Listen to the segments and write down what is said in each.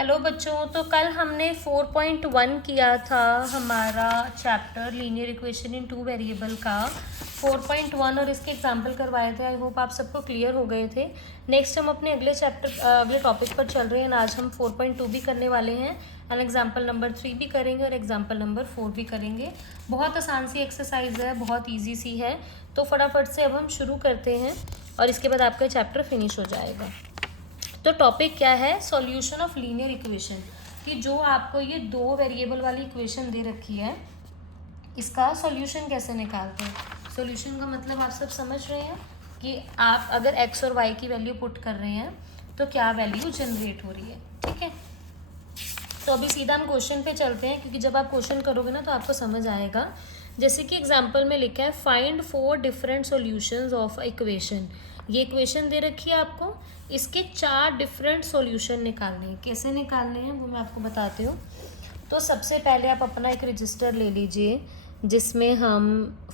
Hello बच्चों, तो कल हमने 4.1 किया था हमारा chapter linear equation in two variable का 4.1 और इसके एग्जाम्पल करवाए थे। आई होप आप सबको क्लियर हो गए थे। नेक्स्ट हम अपने अगले टॉपिक पर चल रहे हैं। आज हम 4.2 भी करने वाले हैं एंड एग्जाम्पल नंबर 3 भी करेंगे और एग्जाम्पल नंबर 4 भी करेंगे। बहुत आसान सी एक्सरसाइज है, बहुत ईजी सी है, तो फटाफट से अब हम शुरू करते हैं और इसके बाद आपका चैप्टर फिनिश हो जाएगा। तो टॉपिक क्या है? सॉल्यूशन ऑफ लीनियर इक्वेशन, कि जो आपको ये दो वेरिएबल वाली इक्वेशन दे रखी है, इसका सॉल्यूशन कैसे निकालते हैं। सॉल्यूशन का मतलब आप सब समझ रहे हैं कि आप अगर एक्स और वाई की वैल्यू पुट कर रहे हैं तो क्या वैल्यू जनरेट हो रही है। ठीक है, तो अभी सीधा हम क्वेश्चन पे चलते हैं, क्योंकि जब आप क्वेश्चन करोगे ना तो आपको समझ आएगा। जैसे कि एग्जाम्पल में लिखा है find 4 different solutions of equation. ये इक्वेशन दे रखी है आपको, इसके 4 डिफरेंट सॉल्यूशन निकालने हैं। कैसे निकालने हैं वो मैं आपको बताती हूँ। तो सबसे पहले आप अपना एक रजिस्टर ले लीजिए जिसमें हम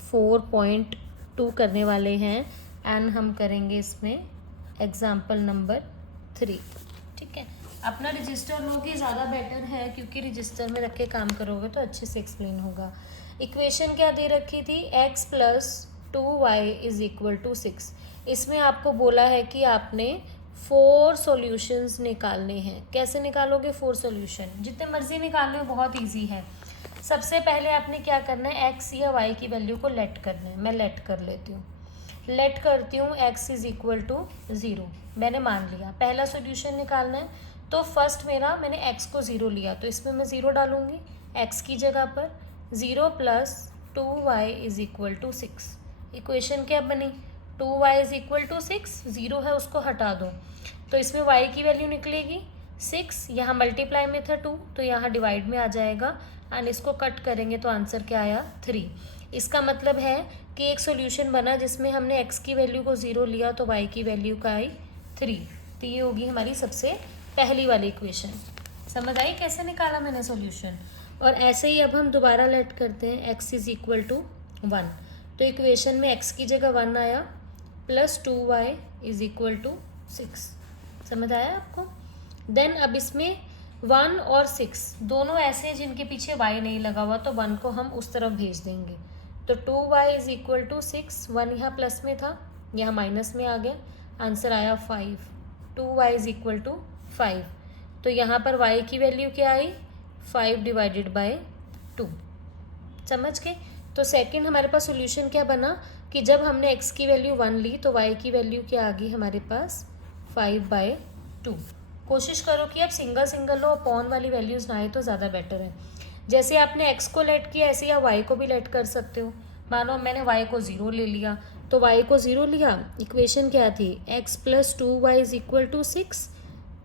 4.2 करने वाले हैं एंड हम करेंगे इसमें एग्जाम्पल नंबर 3। ठीक है, अपना रजिस्टर लोगे ज़्यादा बेटर है, क्योंकि रजिस्टर में रख के काम करोगे तो अच्छे से एक्सप्लेन होगा। इक्वेशन क्या दे रखी थी? x plus 2y is equal to 6। इसमें आपको बोला है कि आपने 4 सॉल्यूशंस निकालने हैं। कैसे निकालोगे 4 सॉल्यूशन? जितने मर्जी निकाल लो, बहुत ईजी है। सबसे पहले आपने क्या करना है, x या y की वैल्यू को लेट करना है। मैं लेट कर लेती हूँ, लेट करती हूँ x इज इक्वल टू 0। मैंने मान लिया पहला सॉल्यूशन निकालना है, तो फर्स्ट मैंने x को 0 लिया, तो इसमें मैं 0 डालूंगी x की जगह पर। 0 plus 2y is equal to 6। Equation क्या बनी? 2y is equal to 6। 0 है उसको हटा दो, तो इसमें y की वैल्यू निकलेगी 6। यहाँ मल्टीप्लाई में था 2, तो यहाँ डिवाइड में आ जाएगा एंड इसको कट करेंगे तो आंसर क्या आया? 3। इसका मतलब है कि एक सॉल्यूशन बना जिसमें हमने x की वैल्यू को 0 लिया तो y की वैल्यू का आई 3। तो ये होगी हमारी सबसे पहली वाली इक्वेशन। समझ आई कैसे निकाला मैंने सॉल्यूशन? और ऐसे ही अब हम दोबारा लेट करते हैं x इज इक्वल टू 1। तो इक्वेशन में x की जगह 1 आया plus 2y is equal to 6। समझ आया आपको? देन अब इसमें 1 और 6 दोनों ऐसे हैं जिनके पीछे y नहीं लगा हुआ, तो 1 को हम उस तरफ भेज देंगे। तो 2y इज इक्वल टू 6। 1 यहाँ प्लस में था, यहाँ माइनस में आ गया, आंसर आया 5। 2y is equal to 5। तो यहाँ पर y की वैल्यू क्या आई? 5 डिवाइडेड बाय 2। समझ गए? तो सेकंड हमारे पास सॉल्यूशन क्या बना कि जब हमने x की वैल्यू 1 ली तो y की वैल्यू क्या आ गई हमारे पास? 5/2। कोशिश करो कि आप सिंगल सिंगल लो, अपॉन वाली वैल्यूज़ ना आए तो ज़्यादा बेटर है। जैसे आपने x को लेट किया, ऐसे ही आप y को भी लेट कर सकते हो। मानो मैंने y को 0 ले लिया, तो y को 0 लिया, इक्वेशन क्या थी? x plus 2y is equal to 6।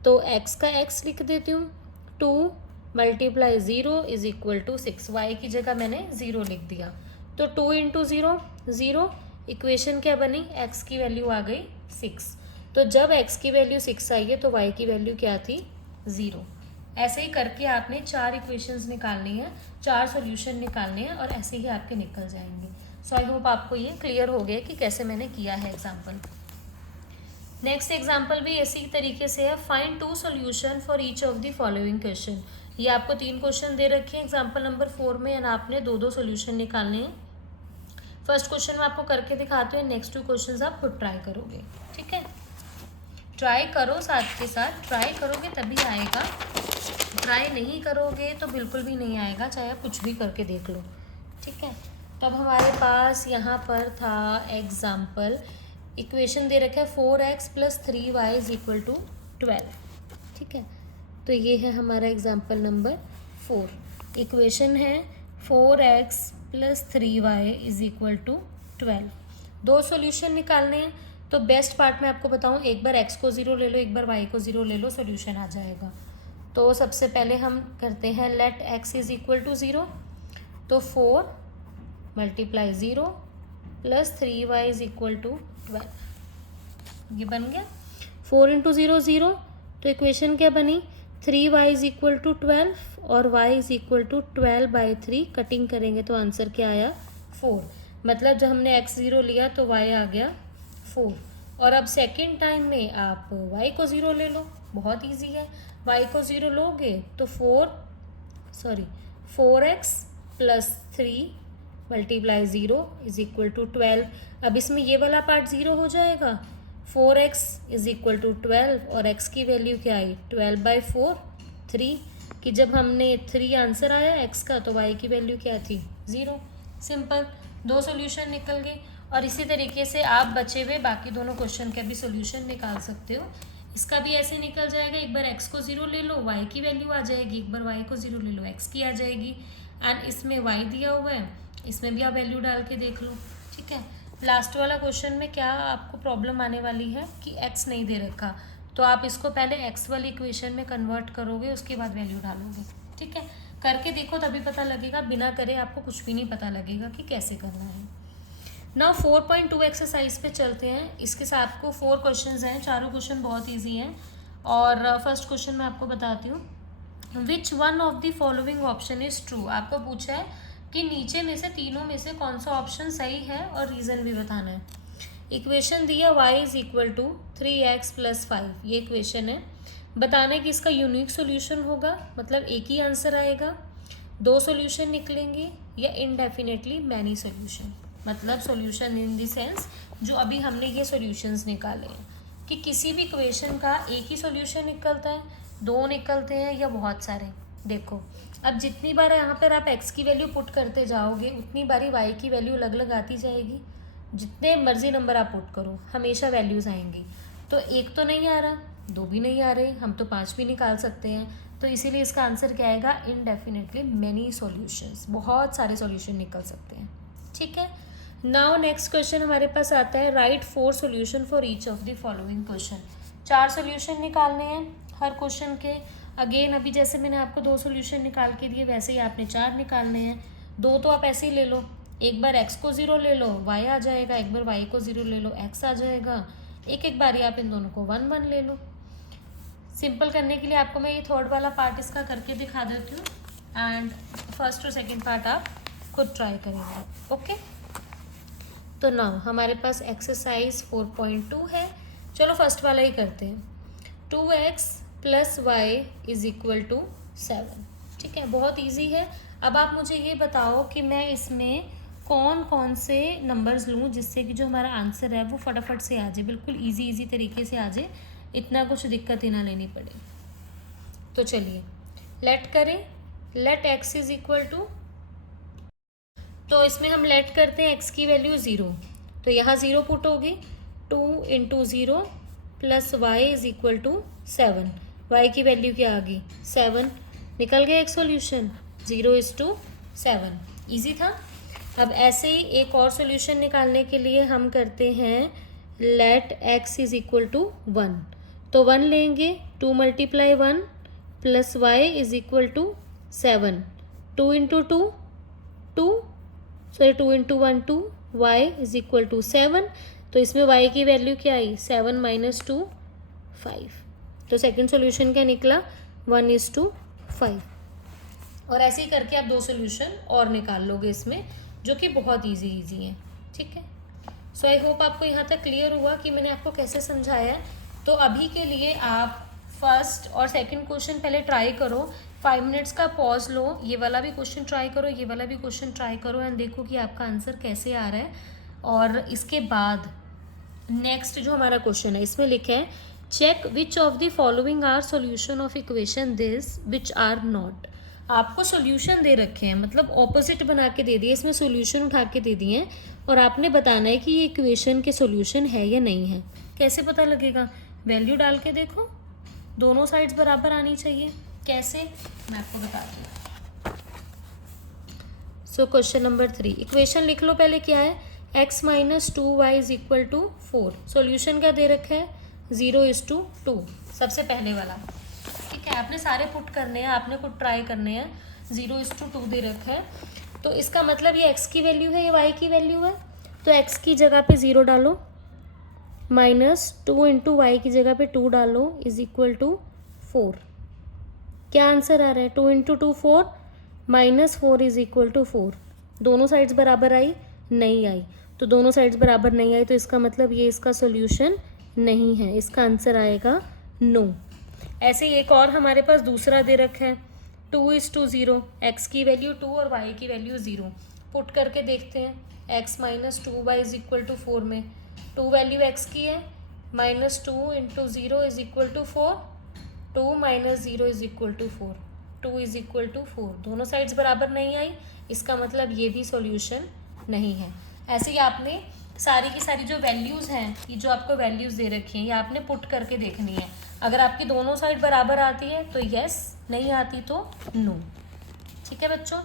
तो x का x लिख देती हूँ, 2 multiply 0 is equal to 6। y की जगह मैंने 0 लिख दिया, तो 2 इंटू 0 0। इक्वेशन क्या बनी? x की वैल्यू आ गई 6। तो जब x की वैल्यू 6 आई है तो y की वैल्यू क्या थी? 0। ऐसे ही करके आपने 4 इक्वेशंस निकालनी है, 4 सॉल्यूशन निकालने हैं और ऐसे ही आपके निकल जाएंगे। सो आई होप आपको ये क्लियर हो गया कि कैसे मैंने किया है एग्जाम्पल। नेक्स्ट एग्जाम्पल भी इसी तरीके से है। Find 2 solution for each of the following question. ये आपको 3 क्वेश्चन दे रखे हैं एग्जाम्पल नंबर 4 में एंड आपने 2-2 सॉल्यूशन निकालने हैं। फर्स्ट क्वेश्चन मैं आपको करके दिखाती हूँ, नेक्स्ट 2 क्वेश्चन आप खुद ट्राई करोगे। ठीक है, ट्राई करो, साथ के साथ ट्राई करोगे तभी आएगा, ट्राई नहीं करोगे तो बिल्कुल भी नहीं आएगा, चाहे आप कुछ भी करके देख लो। ठीक है, तो अब हमारे पास यहाँ पर था एग्जाम्पल, इक्वेशन दे रखा है 4x plus 3y is equal to 12। ठीक है, तो ये है हमारा एग्जाम्पल नंबर 4। इक्वेशन है 4x plus 3y is equal to 12। 2 solution निकालने हैं, तो बेस्ट पार्ट मैं आपको बताऊं, एक बार x को 0 ले लो, एक बार y को 0 ले लो, सॉल्यूशन आ जाएगा। तो सबसे पहले हम करते हैं let x is equal to 0। तो 4 multiply 0 plus 3y is equal to 12। ये बन गया 4 इंटू 0 0। तो इक्वेशन क्या बनी? 3y इज इक्वल टू 12 और y is equal to 12/3। Cutting करेंगे तो आंसर क्या आया? 4। मतलब जब हमने x 0 लिया तो y आ गया 4। और अब सेकेंड टाइम में आप y को 0 ले लो, बहुत इजी है। y को 0 लोगे तो 4x plus 3 multiply 0 is equal to 12। अब इसमें ये वाला पार्ट 0 हो जाएगा, 4x इज इक्वल टू 12 और x की वैल्यू क्या आई 12/4 3, कि जब हमने 3 आंसर आया x का तो y की वैल्यू क्या थी 0। सिंपल, 2 सोल्यूशन निकल गए। और इसी तरीके से आप बचे हुए बाकी दोनों क्वेश्चन का भी सोल्यूशन निकाल सकते हो। इसका भी ऐसे निकल जाएगा, एक बार x को 0 ले लो y की वैल्यू आ जाएगी, एक बार y को 0 ले लो x की आ जाएगी। एंड इसमें y दिया हुआ है, इसमें भी आप वैल्यू डाल के देख लो, ठीक है। लास्ट वाला क्वेश्चन में क्या आपको प्रॉब्लम आने वाली है कि x नहीं दे रखा, तो आप इसको पहले x वाली इक्वेशन में कन्वर्ट करोगे, उसके बाद वैल्यू डालोगे, ठीक है। करके देखो तभी पता लगेगा, बिना करे आपको कुछ भी नहीं पता लगेगा कि कैसे करना है। नाउ 4.2 एक्सरसाइज पे चलते हैं। इसके साथ आपको 4 क्वेश्चंस हैं, चारों क्वेश्चन बहुत इजी हैं। और फर्स्ट क्वेश्चन मैं आपको बताती हूँ, which one of the following option is true. आपको पूछा है कि नीचे में से तीनों में से कौन सा ऑप्शन सही है और रीज़न भी बताना है। इक्वेशन दिया y is equal to 3x plus 5, ये इक्वेशन है। बताने कि इसका यूनिक सोल्यूशन होगा, मतलब एक ही आंसर आएगा, 2 सोल्यूशन निकलेंगे, या इनडेफिनेटली मैनी सोल्यूशन, मतलब सोल्यूशन इन द सेंस जो अभी हमने ये सोल्यूशंस निकाले हैं कि किसी भी इक्वेशन का एक ही सोल्यूशन निकलता है, 2 निकलते हैं, या बहुत सारे। देखो अब जितनी बार यहाँ पर आप x की वैल्यू पुट करते जाओगे उतनी बारी y की वैल्यू अलग अलग आती जाएगी। जितने मर्जी नंबर आप पुट करो हमेशा वैल्यूज़ आएंगी। तो एक तो नहीं आ रहा, 2 भी नहीं आ रहे, हम तो 5 भी निकाल सकते हैं। तो इसीलिए इसका आंसर क्या आएगा, इनडेफिनेटली मैनी सॉल्यूशंस, बहुत सारे सॉल्यूशन निकल सकते हैं, ठीक है। नाउ नेक्स्ट क्वेश्चन हमारे पास आता है, right 4 solution for each of the following question. 4 solution निकालने हैं हर क्वेश्चन के। अगेन अभी जैसे मैंने आपको 2 सॉल्यूशन निकाल के दिए, वैसे ही आपने 4 निकालने हैं। 2 तो आप ऐसे ही ले लो, एक बार x को 0 ले लो y आ जाएगा, एक बार y को 0 ले लो x आ जाएगा, एक बारी आप इन दोनों को 1 1 ले लो। सिंपल करने के लिए आपको मैं ये थर्ड वाला पार्ट इसका करके दिखा देती हूँ, एंड फर्स्ट और सेकंड पार्ट आप खुद ट्राई करेंगे, ओके। तो नाउ हमारे पास एक्सरसाइज 4.2 है। चलो फर्स्ट वाला ही करते हैं। 2x plus y is equal to 7, ठीक है, बहुत ईजी है। अब आप मुझे ये बताओ कि मैं इसमें कौन कौन से नंबर्स लूँ जिससे कि जो हमारा आंसर है वो फटाफट से आ जाए, बिल्कुल इजी तरीके से आ जाए, इतना कुछ दिक्कत ही ना लेनी पड़े। तो चलिए लेट करें, let x is equal to, तो इसमें हम लेट करते हैं x की वैल्यू 0, तो यहाँ 0 पुट होगी, 2 × 0 plus y is equal to 7, y की वैल्यू क्या आ गई 7, निकल गया एक सॉल्यूशन, 0:7, इजी था। अब ऐसे ही एक और सॉल्यूशन निकालने के लिए हम करते हैं let x is equal to 1, तो 1 लेंगे, 2 × 1 plus y is equal to 7, 2 × 2 2, sorry 2 × 1 2, y is equal to 7, तो इसमें y की वैल्यू क्या आई 7 - 2 5, तो सेकंड सॉल्यूशन क्या निकला 1:5। और ऐसे ही करके आप 2 सॉल्यूशन और निकाल लोगे इसमें, जो कि बहुत इजी है, ठीक है। सो आई होप आपको यहाँ तक क्लियर हुआ कि मैंने आपको कैसे समझाया है। तो अभी के लिए आप फर्स्ट और सेकंड क्वेश्चन पहले ट्राई करो, 5 मिनट्स का पॉज लो, ये वाला भी क्वेश्चन ट्राई करो, ये वाला भी क्वेश्चन ट्राई करो, एंड देखो कि आपका आंसर कैसे आ रहा है। और इसके बाद नेक्स्ट जो हमारा क्वेश्चन है इसमें लिखा है, check which of the following are solution of equation this which are not. आपको सॉल्यूशन दे रखे हैं, मतलब ऑपोजिट बना के दे दिए, इसमें सॉल्यूशन उठा के दे दिए हैं, और आपने बताना है कि ये इक्वेशन के सॉल्यूशन है या नहीं है। कैसे पता लगेगा, वैल्यू डाल के देखो, दोनों साइड्स बराबर आनी चाहिए। कैसे, मैं आपको बताती हूँ। सो क्वेश्चन नंबर 3, इक्वेशन लिख लो पहले, क्या है x - 2y is equal to 4, solution क्या दे रखा है 0:2, सबसे पहले वाला, ठीक है। आपने सारे पुट करने हैं, आपने खुद ट्राई करने हैं, 0:2 दे रखा है, तो इसका मतलब ये x की वैल्यू है, ये y की वैल्यू है, तो x की जगह पे 0 डालो, -2 × y की जगह पे 2 डालो, इज इक्वल टू 4। क्या आंसर आ रहा है 2 × 2 4, -4 इज इक्वल टू 4। दोनों साइड्स बराबर आई, नहीं आई, तो दोनों साइड्स बराबर नहीं आई, तो इसका मतलब ये इसका सॉल्यूशन नहीं है, इसका आंसर आएगा नो। ऐसे ही एक और हमारे पास दूसरा दे रखा है 2:0, x की वैल्यू 2 और y की वैल्यू 0। पुट करके देखते हैं x minus 2y is equal to 4 में 2 वैल्यू x की है, minus 2 into 0 is equal to 4, 2 minus 0 is equal to 4, 2 is equal to 4। दोनों साइड्स बराबर नहीं आई, इसका मतलब ये भी सॉल्यूशन नहीं है। ऐसे ही आपने सारी की सारी जो वैल्यूज़ हैं, ये जो आपको वैल्यूज़ दे रखी हैं, ये आपने पुट करके देखनी है। अगर आपकी दोनों साइड बराबर आती है तो यस, नहीं आती तो नो। ठीक है बच्चों।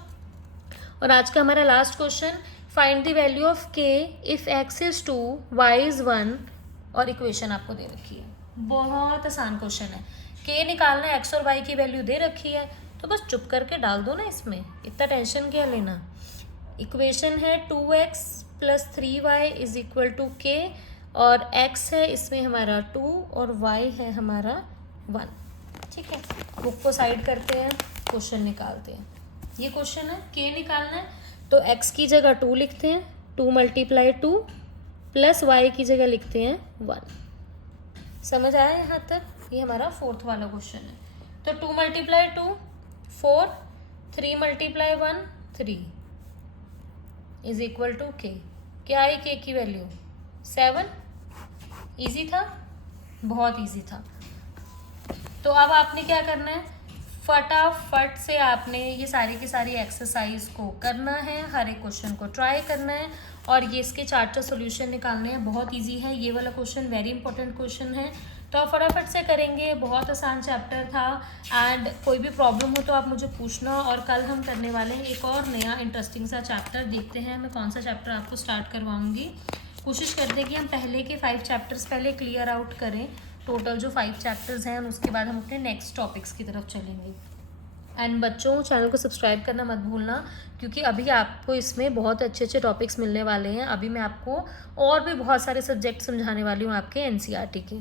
और आज का हमारा last question, find the value of k if x is 2 y is 1, और इक्वेशन आपको दे रखी है। बहुत आसान क्वेश्चन है। k निकालना है, x और y की वैल्यू दे रखी है, तो बस चुप करके डाल दो ना इसमें, इतना टेंशन क्या लेना। इक्वेशन है 2x plus 3y is equal to k, और x है इसमें हमारा 2 और y है हमारा 1। ठीक है, बुक को साइड करते हैं, क्वेश्चन निकालते हैं। ये क्वेश्चन है, k निकालना है तो x की जगह 2 लिखते हैं, 2 मल्टीप्लाई 2, प्लस y की जगह लिखते हैं 1। समझ आया यहाँ तक? ये हमारा 4th वाला क्वेश्चन है। तो 2 multiply 2 4, 3 multiply 1 3 is equal to k। क्या आई k की वैल्यू? 7। इजी था, बहुत इजी था। तो अब आपने क्या करना है, फटाफट से आपने ये सारी की सारी एक्सरसाइज को करना है, हर एक क्वेश्चन को ट्राई करना है, और ये इसके चार्टर सॉल्यूशन निकालने हैं। बहुत इजी है ये वाला क्वेश्चन, वेरी इंपॉर्टेंट क्वेश्चन है, तो आप फटाफट से करेंगे। बहुत आसान चैप्टर था, एंड कोई भी प्रॉब्लम हो तो आप मुझे पूछना। और कल हम करने वाले हैं एक और नया इंटरेस्टिंग सा चैप्टर, देखते हैं मैं कौन सा चैप्टर आपको स्टार्ट करवाऊँगी। कोशिश करते हैं कि हम पहले के 5 चैप्टर्स पहले क्लियर आउट करें, टोटल जो 5 चैप्टर्स हैं, उसके बाद हम अपने नेक्स्ट टॉपिक्स की तरफ चलेंगे। एंड बच्चों, चैनल को सब्सक्राइब करना मत भूलना, क्योंकि अभी आपको इसमें बहुत अच्छे अच्छे टॉपिक्स मिलने वाले हैं। अभी मैं आपको और भी बहुत सारे सब्जेक्ट समझाने वाली हूँ आपके NCERT के।